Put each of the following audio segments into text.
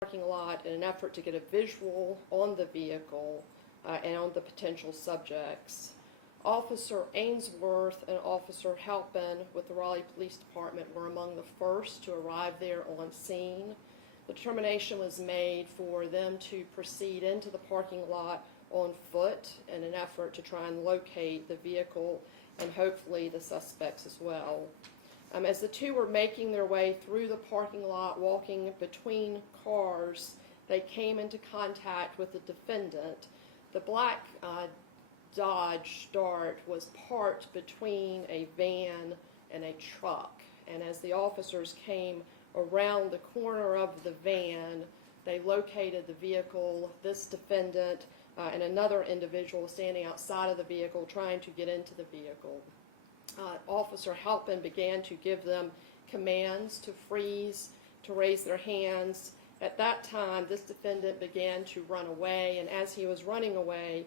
parking lot in an effort to get a visual on the vehicle and on the potential subjects. Officer Ainsworth and Officer Halpin with the Raleigh Police Department were among the first to arrive there on scene. The determination was made for them to proceed into the parking lot on foot in an effort to try and locate the vehicle and hopefully the suspects as well. As the two were making their way through the parking lot, walking between cars, they came into contact with the defendant. The black Dodge Dart was parked between a van and a truck, and as the officers came around the corner of the van, they located the vehicle, this defendant, and another individual standing outside of the vehicle trying to get into the vehicle. Officer Halpin began to give them commands to freeze, to raise their hands. At that time, this defendant began to run away, and as he was running away,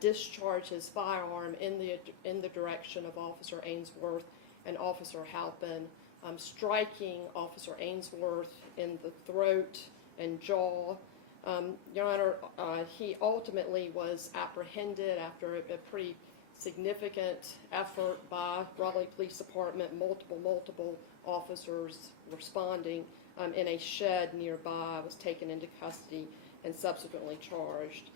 discharged his firearm in the direction of Officer Ainsworth and Officer Halpin, striking Officer Ainsworth in the throat and jaw. Your Honor, he ultimately was apprehended after a pretty significant effort by Raleigh Police Department, multiple officers responding in a shed nearby, was taken into custody and subsequently charged.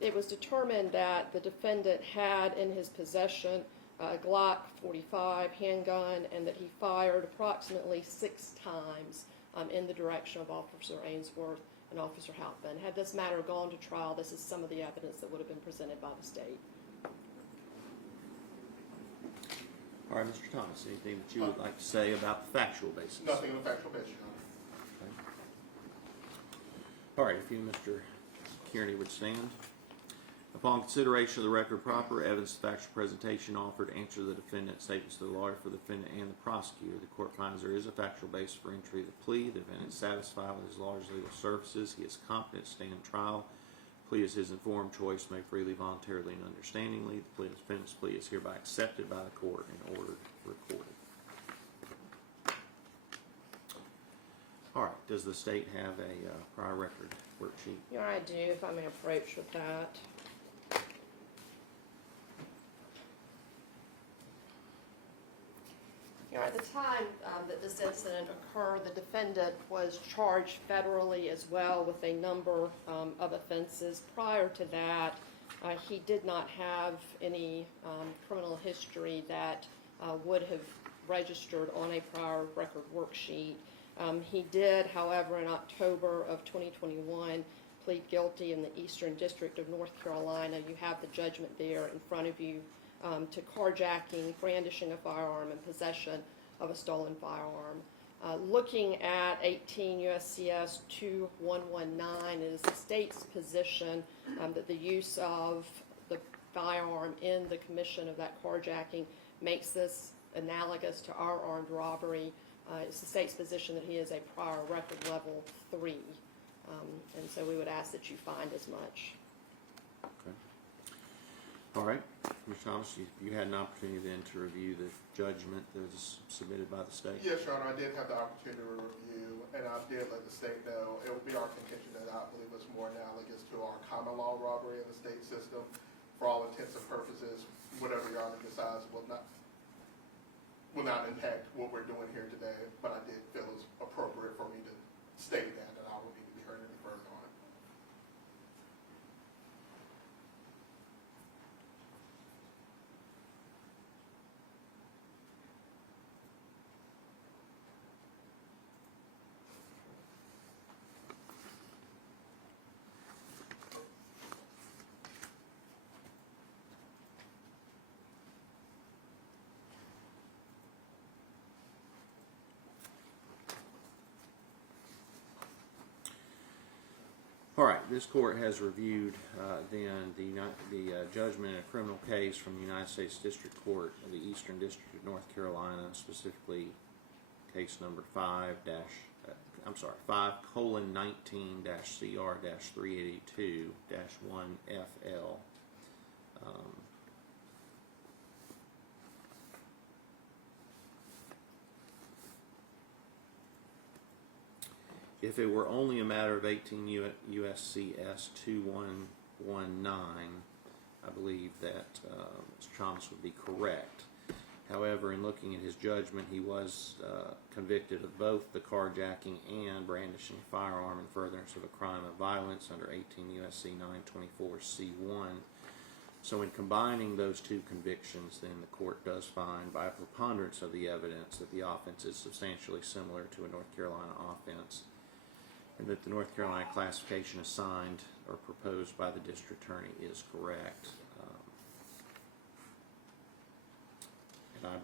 It was determined that the defendant had in his possession a Glock 45 handgun and that he fired approximately 6 times in the direction of Officer Ainsworth and Officer Halpin. Had this matter gone to trial, this is some of the evidence that would have been presented by the state. All right, Mr. Thomas, anything that you would like to say about the factual basis? Nothing on the factual basis, Your Honor. Okay. All right, if you, Mr. Kearney, would stand. Upon consideration of the record proper, evidence of factual presentation offered, answer the defendant's statements to the lawyer for the defendant and the prosecutor. The court finds there is a factual basis for entry of the plea. The defendant is satisfied with his lawyer's legal services. He is competent to stand trial. Plea is his informed choice, made freely, voluntarily, and understandingly. The defendant's plea is hereby accepted by the court and ordered recorded. All right. Does the state have a prior record worksheet? Your Honor, I do, if I may approach with that. At the time that this incident occurred, the defendant was charged federally as well with a number of offenses. Prior to that, he did not have any criminal history that would have registered on a prior record worksheet. He did, however, in October of 2021, plead guilty in the Eastern District of North Carolina. You have the judgment there in front of you. To carjacking, brandishing a firearm, and possession of a stolen firearm. Looking at 18 U.S.C.S. 2119, it is the state's position that the use of the firearm in the commission of that carjacking makes this analogous to our armed robbery. It's the state's position that he is a prior record level 3. And so we would ask that you find as much. Okay. All right. Mr. Thomas, you had an opportunity then to review the judgment that was submitted by the state? Yes, Your Honor, I did have the opportunity to review, and I did let the state know it would be our contention that I believe was more analogous to our common law robbery in the state system. For all intents and purposes, whatever Your Honor decides will not impact what we're doing here today, but I did feel it was appropriate for me to state that, and I will need to be heard any further on it. All right, this court has reviewed then the judgment in a criminal case from the United States District Court of the Eastern District of North Carolina, specifically case number 5-19-CR-382-1FL. If it were only a matter of 18 USCS 2119, I believe that Mr. Thomas would be correct. However, in looking at his judgment, he was convicted of both the carjacking and brandishing a firearm in furtherance of a crime of violence under 18 USC 924C1. So in combining those two convictions, then the court does find by a preponderance of the evidence that the offense is substantially similar to a North Carolina offense, and that the North Carolina classification assigned or proposed by the district attorney is correct. And I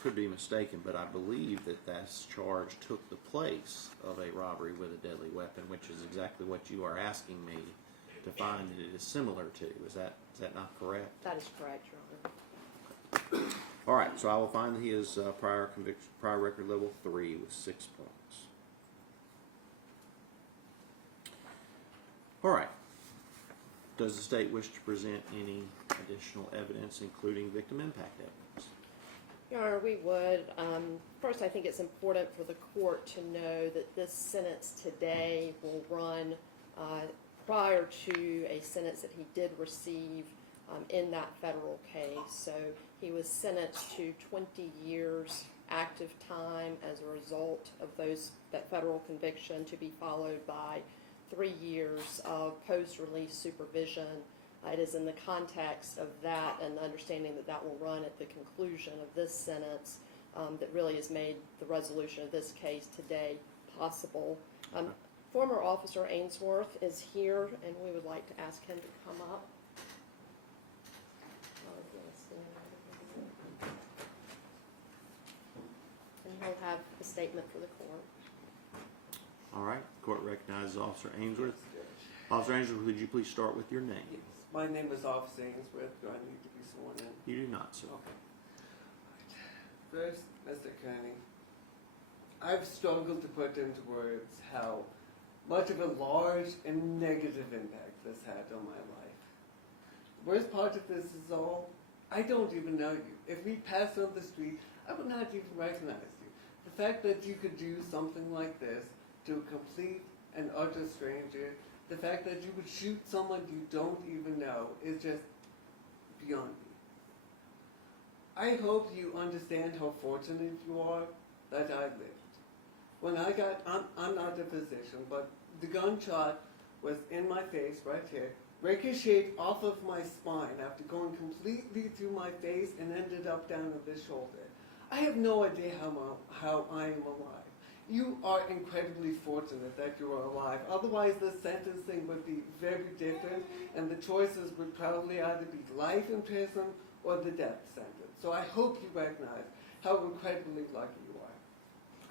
could be mistaken, but I believe that this charge took the place of a robbery with a deadly weapon, which is exactly what you are asking me to find that it is similar to. Is that not correct? That is correct, Your Honor. All right, so I will find that he is prior record level 3 with 6 points. All right. Does the state wish to present any additional evidence, including victim impact evidence? Your Honor, we would. First, I think it's important for the court to know that this sentence today will run prior to a sentence that he did receive in that federal case. So he was sentenced to 20 years active time as a result of that federal conviction, to be followed by 3 years of post-release supervision. It is in the context of that and understanding that that will run at the conclusion of this sentence that really has made the resolution of this case today possible. Former Officer Ainsworth is here, and we would like to ask him to come up. And he'll have a statement for the court. All right, the court recognizes Officer Ainsworth. Officer Ainsworth, would you please start with your name? Yes. My name is Officer Ainsworth. Do I need to be sworn in? You do not, sir. Okay. First, Mr. Kearney, I've struggled to put into words how much of a large and negative impact this had on my life. The worst part of this is all, I don't even know you. If we passed on the street, I would not even recognize you. The fact that you could do something like this to a complete and utter stranger, the fact that you would shoot someone you don't even know is just beyond me. I hope you understand how fortunate you are that I lived. When I got, I'm not a physician, but the gunshot was in my face right here, ricocheted off of my spine after going completely through my face and ended up down at the shoulder. I have no idea how I am alive. You are incredibly fortunate that you are alive. Otherwise, the sentencing would be very different, and the choices would probably either be life in prison or the death sentence. So I hope you recognize how incredibly lucky you are.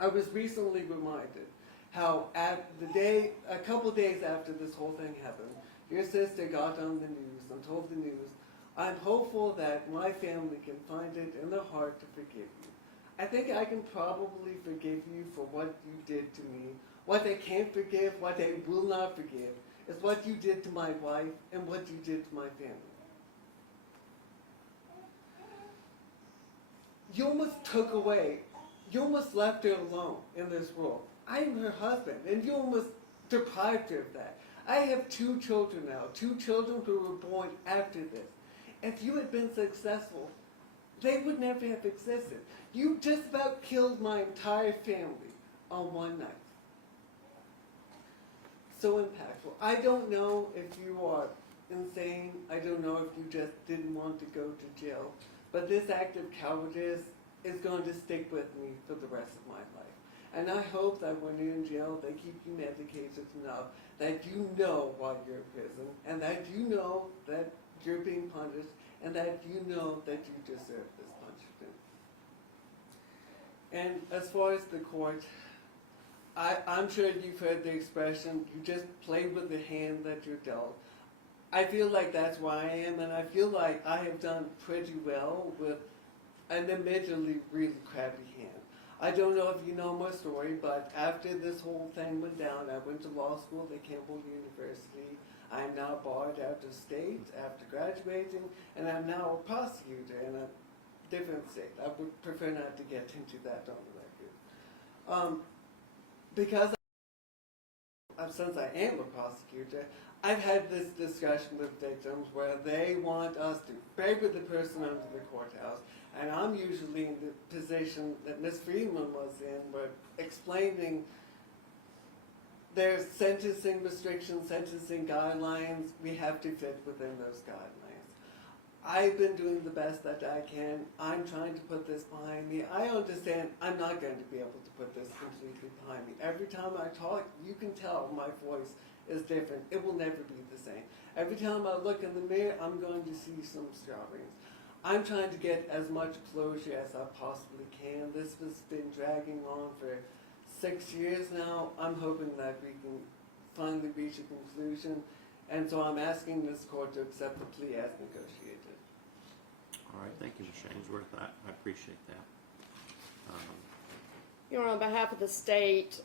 I was recently reminded how a couple days after this whole thing happened, your sister got on the news and told the news, I'm hopeful that my family can find it in their heart to forgive you. I think I can probably forgive you for what you did to me. What I can't forgive, what I will not forgive, is what you did to my wife and what you did to my family. You almost left her alone in this world. I am her husband, and you almost deprived her of that. I have 2 children now, 2 children who were born after this. If you had been successful, they would never have existed. You just about killed my entire family on one night. So impactful. I don't know if you are insane. I don't know if you just didn't want to go to jail. But this act of cowardice is going to stick with me for the rest of my life. And I hope that when you're in jail, they keep you medicated enough that you know why you're in prison, and that you know that you're being punished, and that you know that you deserve this punishment. And as far as the court, I'm sure you've heard the expression, you just play with the hand that you're dealt. I feel like that's where I am, and I feel like I have done pretty well with an admittedly really crappy hand. I don't know if you know my story, but after this whole thing went down, I went to law school at Campbell University. I am now barred out of state after graduating, and I'm now a prosecutor in a different state. I would prefer not to get into that on the record. because since I am a prosecutor, I've had this discussion with victims where they want us to favor the person under the courthouse, and I'm usually in the position that Ms. Friedman was in, where explaining there's sentencing restrictions, sentencing guidelines, we have to fit within those guidelines. I've been doing the best that I can. I'm trying to put this behind me. I understand I'm not going to be able to put this completely behind me. Every time I talk, you can tell my voice is different. It will never be the same. Every time I look in the mirror, I'm going to see some scarrings. I'm trying to get as much closure as I possibly can. This has been dragging on for 6 years now. I'm hoping that we can finally reach a conclusion. And so I'm asking this court to accept the plea as negotiated. All right, thank you, Mr. Ainsworth. I appreciate that. Your Honor, on behalf of the state,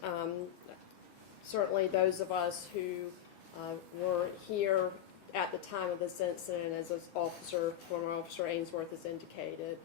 certainly those of us who were here at the time of this incident, as former Officer Ainsworth has indicated,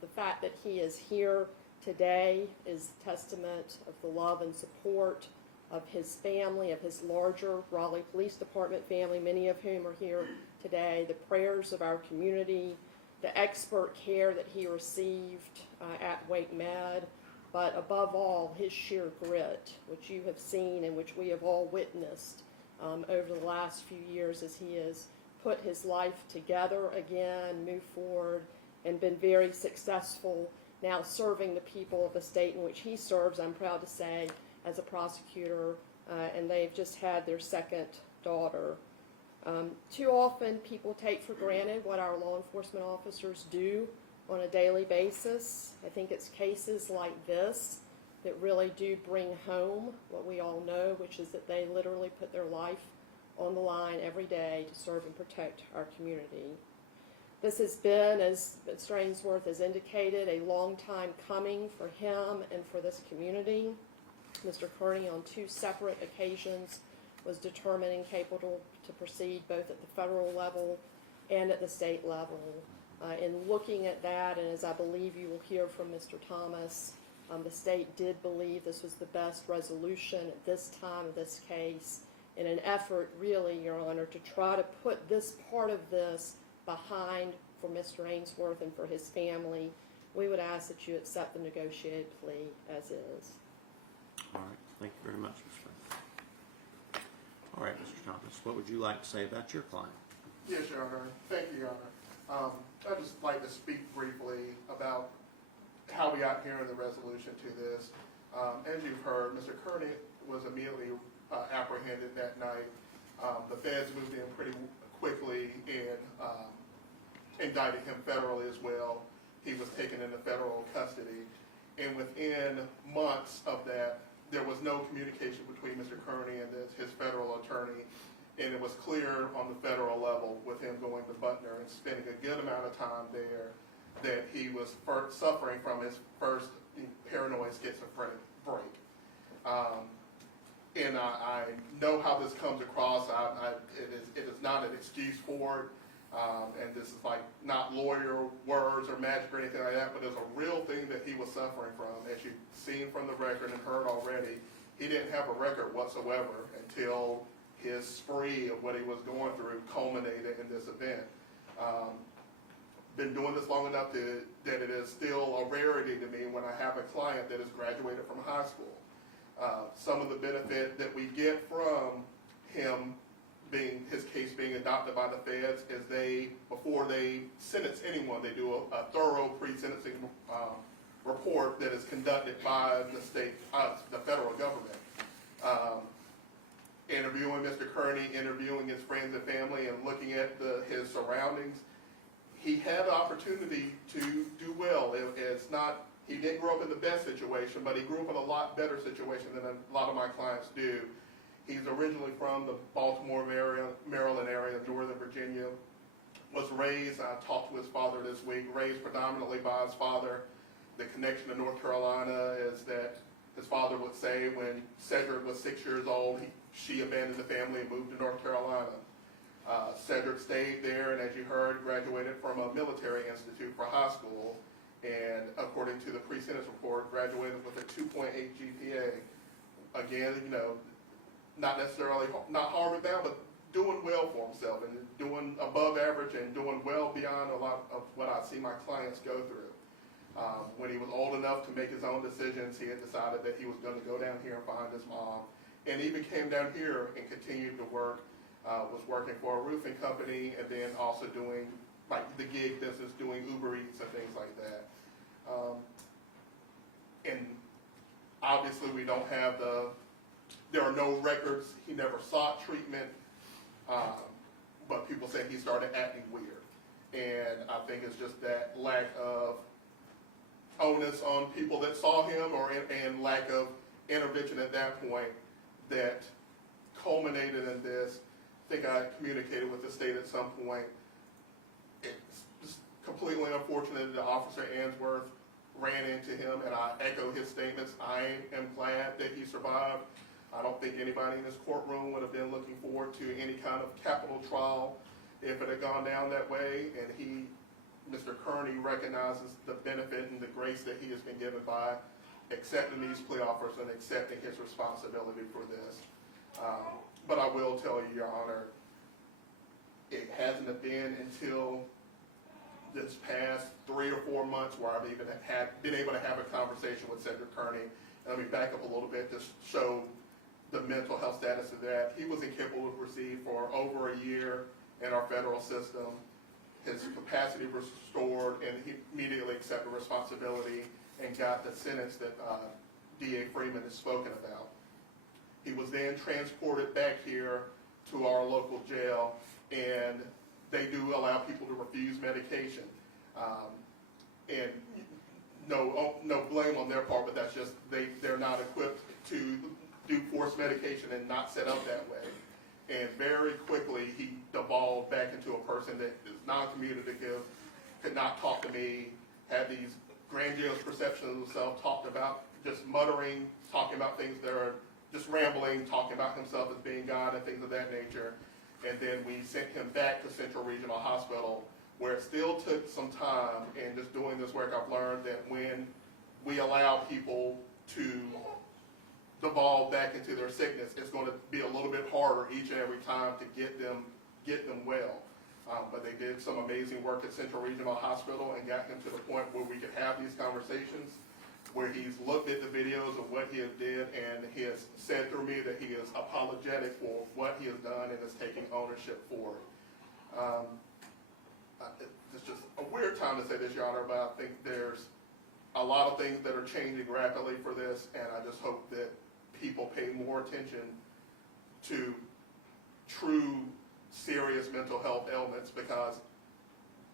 the fact that he is here today is testament of the love and support of his family, of his larger Raleigh Police Department family, many of whom are here today, the prayers of our community, the expert care that he received at Wake Med, but above all, his sheer grit, which you have seen and which we have all witnessed over the last few years as he has put his life together again, moved forward, and been very successful now serving the people of the state in which he serves, I'm proud to say, as a prosecutor, and they've just had their second daughter. Too often people take for granted what our law enforcement officers do on a daily basis. I think it's cases like this that really do bring home what we all know, which is that they literally put their life on the line every day to serve and protect our community. This has been, as Mr. Ainsworth has indicated, a long time coming for him and for this community. Mr. Kearney, on 2 separate occasions, was determined incapable to proceed both at the federal level and at the state level. In looking at that, and as I believe you will hear from Mr. Thomas, the state did believe this was the best resolution at this time of this case in an effort, really, Your Honor, to try to put this part of this behind for Mr. Ainsworth and for his family. We would ask that you accept the negotiated plea as is. All right, thank you very much, Ms. Frank. All right, Mr. Thomas, what would you like to say about your client? Yes, Your Honor. Thank you, Your Honor. I'd just like to speak briefly about how we got here in the resolution to this. As you've heard, Mr. Kearney was immediately apprehended that night. The feds moved in pretty quickly and indicted him federally as well. He was taken into federal custody. And within months of that, there was no communication between Mr. Kearney and his federal attorney. And it was clear on the federal level with him going to Butner and spending a good amount of time there that he was suffering from his first paranoid schizophrenic break. And I know how this comes across. It is not an excuse for it. And this is like not lawyer words or magic or anything like that, but it's a real thing that he was suffering from. As you've seen from the record and heard already, he didn't have a record whatsoever until his spree of what he was going through culminated in this event. Been doing this long enough that it is still a rarity to me when I have a client that has graduated from high school. Some of the benefit that we get from him his case being adopted by the feds is before they sentence anyone, they do a thorough pre-sentencing report that is conducted by the federal government. Interviewing Mr. Kearney, interviewing his friends and family, and looking at his surroundings, he had the opportunity to do well. He didn't grow up in the best situation, but he grew up in a lot better situation than a lot of my clients do. He's originally from the Baltimore, Maryland area, Northern Virginia. Was raised, I talked to his father this week, raised predominantly by his father. The connection to North Carolina is that his father would say when Cedric was 6 years old, she abandoned the family and moved to North Carolina. Cedric stayed there, and as you heard, graduated from a military institute for high school, and according to the pre-sentence report, graduated with a 2.8 GPA. again, not necessarily not harming down, but doing well for himself and doing above average and doing well beyond a lot of what I see my clients go through. When he was old enough to make his own decisions, he had decided that he was going to go down here and find his mom, and even came down here and continued to work. Was working for a roofing company, and then also doing like the gig business, doing Uber Eats and things like that. And obviously we don't have there are no records. He never sought treatment, but people say he started acting weird. And I think it's just that lack of onus on people that saw him, and lack of intervention at that point that culminated in this. I think I communicated with the state at some point. It's just completely unfortunate that Officer Ainsworth ran into him, and I echo his statements. I am glad that he survived. I don't think anybody in this courtroom would have been looking forward to any kind of capital trial if it had gone down that way, and Mr. Kearney recognizes the benefit and the grace that he has been given by accepting these plea offers and accepting his responsibility for this. But I will tell you, Your Honor, it hasn't been until this past 3 or 4 months where I've even been able to have a conversation with Cedric Kearney. And let me back up a little bit to show the mental health status of that. He was incapable to receive for over a year in our federal system. His capacity was restored, and he immediately accepted responsibility and got the sentence that D.A. Freeman has spoken about. He was then transported back here to our local jail, and they do allow people to refuse medication. And no blame on their part, but that's just, they're not equipped to do forced medication and not set up that way. And very quickly, he devolved back into a person that is non-communicative, could not talk to me, had these grandiose perceptions of himself, talked about just muttering, talking about things that are just rambling, talking about himself as being God and things of that nature. And then we sent him back to Central Regional Hospital, where it still took some time. And just doing this work, I've learned that when we allow people to devolve back into their sickness, it's going to be a little bit harder each and every time to get them well. But they did some amazing work at Central Regional Hospital and got him to the point where we could have these conversations, where he's looked at the videos of what he has did, and he has said through me that he is apologetic for what he has done and is taking ownership for it. It's just a weird time to say this, Your Honor, but I think there's a lot of things that are changing rapidly for this, and I just hope that people pay more attention to true, serious mental health ailments, because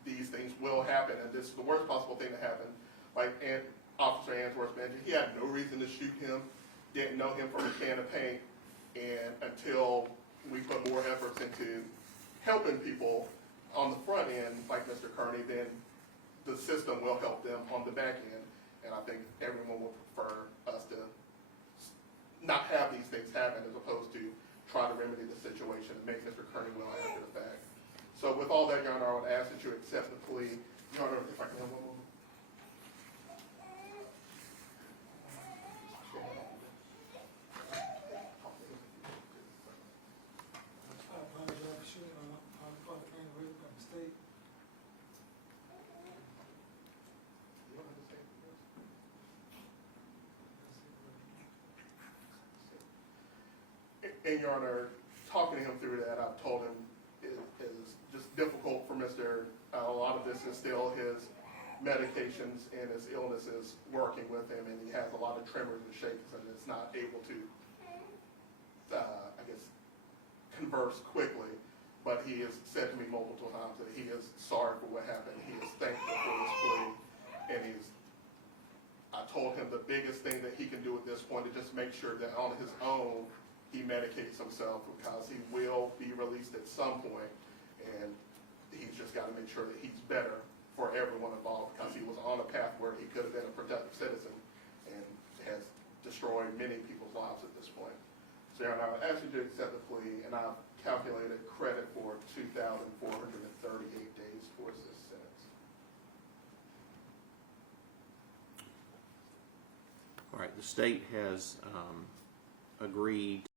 these things will happen, and this is the worst possible thing to happen. Like Officer Ainsworth mentioned, he had no reason to shoot him, didn't know him from a can of paint, and until we put more efforts into helping people on the front end, like Mr. Kearney, then the system will help them on the back end, and I think everyone would prefer us to not have these things happen as opposed to try to remedy the situation and make Mr. Kearney well after the fact. So with all that, Your Honor, I would ask that you accept the plea. Your Honor, if I can have one more. And Your Honor, talking to him through that, I've told him it is just difficult for a lot of this is still his medications and his illnesses working with him, and he has a lot of tremors and shakes and is not able to, converse quickly. But he has said to me multiple times that he is sorry for what happened. He is thankful for this plea, and I told him the biggest thing that he can do at this point is just make sure that on his own, he medicates himself, because he will be released at some point, and he's just got to make sure that he's better for everyone involved, because he was on a path where he could have been a productive citizen and has destroyed many people's lives at this point. So Your Honor, I would ask you to accept the plea, and I've calculated credit for 2,438 days towards this sentence. All right, the state has agreed to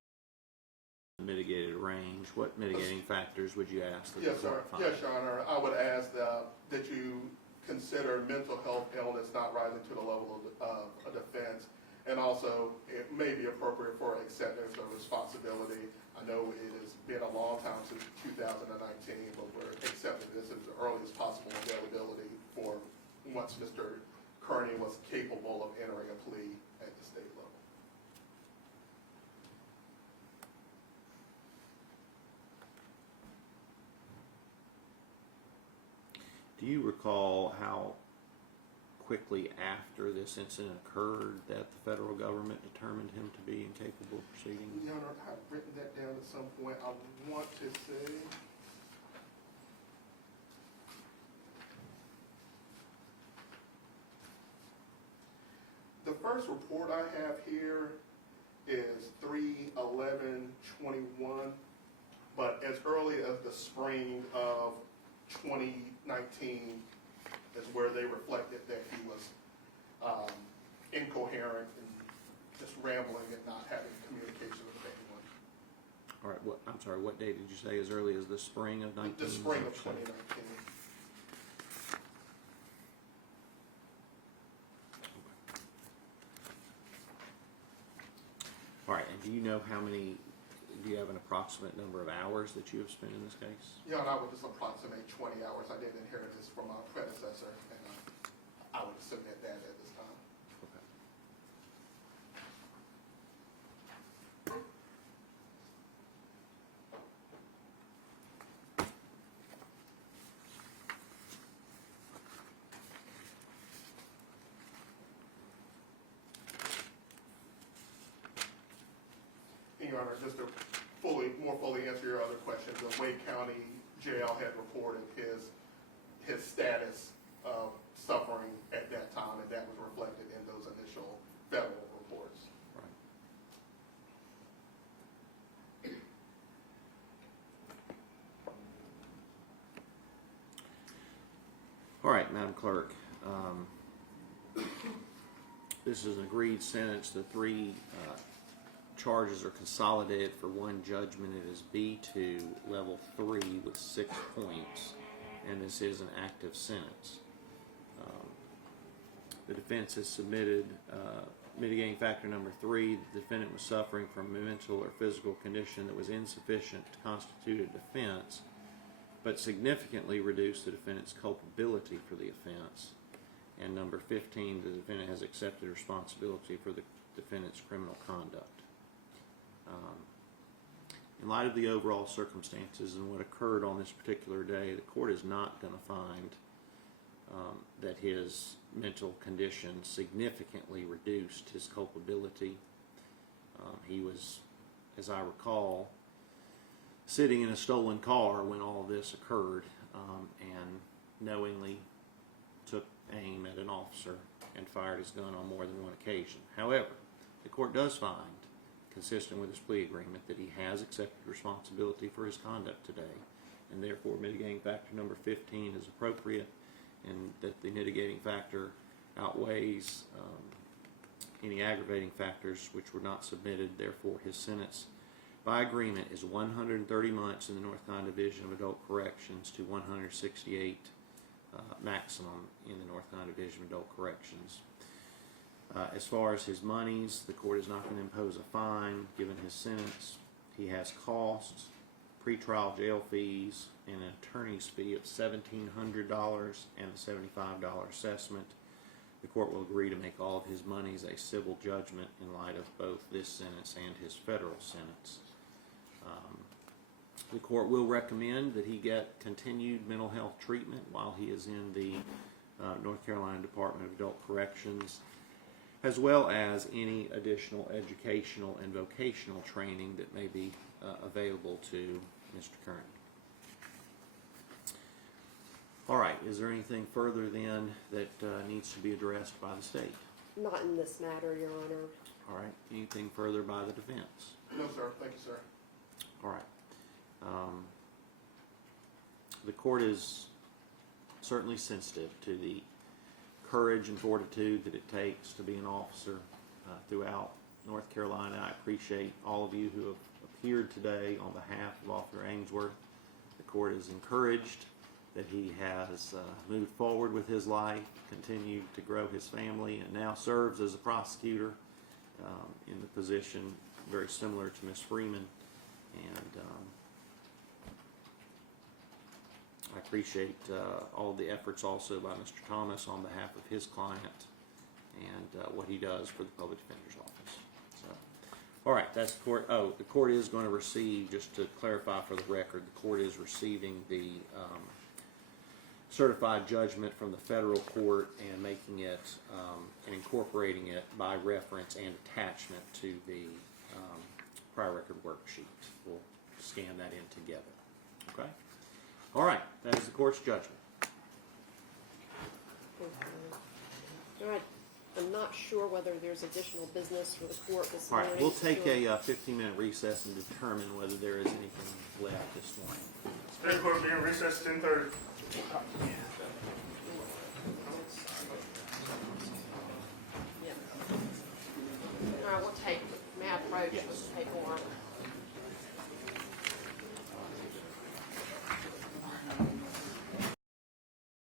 mitigated range, what mitigating factors would you ask that Yes, the sir. court find? Yes, Your Honor. I would ask that you consider mental health illness not rising to the level of a defense, and also it may be appropriate for acceptance of responsibility. I know it has been a long time since 2019, but we're accepting this as the earliest possible availability for once Mr. Kearney was capable of entering a plea at the state level. Do you recall how quickly after this incident occurred that the federal government determined him to be incapable of proceeding? Your Honor, I've written that down at some point. I want to say, the first report I have here is 3/11/21, but as early as the spring of 2019 is where they reflected that he was incoherent and just rambling and not having communication with anyone. All right, I'm sorry, what date did you say, as early as the spring of 19? The spring of 2019. All right, and do you know do you have an approximate number of hours that you have spent in this case? Yeah, and I would just approximate 20 hours. I did inherit this from my predecessor, and I would submit that at this time. Okay. Your Honor, just to more fully answer your other question, the Wake County Jail had reported his status of suffering at that time, and that was reflected in those initial federal reports. Right. All right, Madam Clerk. This is an agreed sentence. The three charges are consolidated for one judgment. It is B2 level 3 with 6 points, and this is an active sentence. The defense has submitted mitigating factor number 3. The defendant was suffering from a mental or physical condition that was insufficient to constitute a defense, but significantly reduced the defendant's culpability for the offense. And number 15, the defendant has accepted responsibility for the defendant's criminal conduct. In light of the overall circumstances and what occurred on this particular day, the court is not going to find that his mental condition significantly reduced his culpability. He was, as I recall, sitting in a stolen car when all of this occurred, and knowingly took aim at an officer and fired his gun on more than one occasion. However, the court does find, consistent with his plea agreement, that he has accepted responsibility for his conduct today, and therefore mitigating factor number 15 is appropriate, and that the mitigating factor outweighs any aggravating factors which were not submitted. Therefore, his sentence by agreement is 130 months in the North Carolina Division of Adult Corrections to 168 maximum in the North Carolina Division of Adult Corrections. As far as his monies, the court is not going to impose a fine given his sentence. He has costs, pretrial jail fees, and an attorney's fee of $1,700 and a $75 assessment. The court will agree to make all of his monies a civil judgment in light of both this sentence and his federal sentence. The court will recommend that he get continued mental health treatment while he is in the North Carolina Department of Adult Corrections, as well as any additional educational and vocational training that may be available to Mr. Kearney. All right, is there anything further then that needs to be addressed by the state? Not in this matter, Your Honor. All right, anything further by the defense? No, sir. Thank you, sir. All right. The court is certainly sensitive to the courage and fortitude that it takes to be an officer throughout North Carolina. I appreciate all of you who have appeared today on behalf of Officer Ainsworth. The court is encouraged that he has moved forward with his life, continued to grow his family, and now serves as a prosecutor in the position very similar to Ms. Freeman. And I appreciate all the efforts also by Mr. Thomas on behalf of his client and what he does for the Public Defender's Office. So, all right, that's the court. Oh, the court is going to receive, just to clarify for the record, the court is receiving the certified judgment from the federal court and making it and incorporating it by reference and attachment to the prior record worksheet. We'll scan that in together. Okay? All right, that is the court's judgment. All right, I'm not sure whether there's additional business for the court this All morning. right, we'll take a 15-minute recess and determine whether there is anything left this morning. State court being recessed 10:30. Yeah. All right, we'll take, may I approach? Yes. Take order.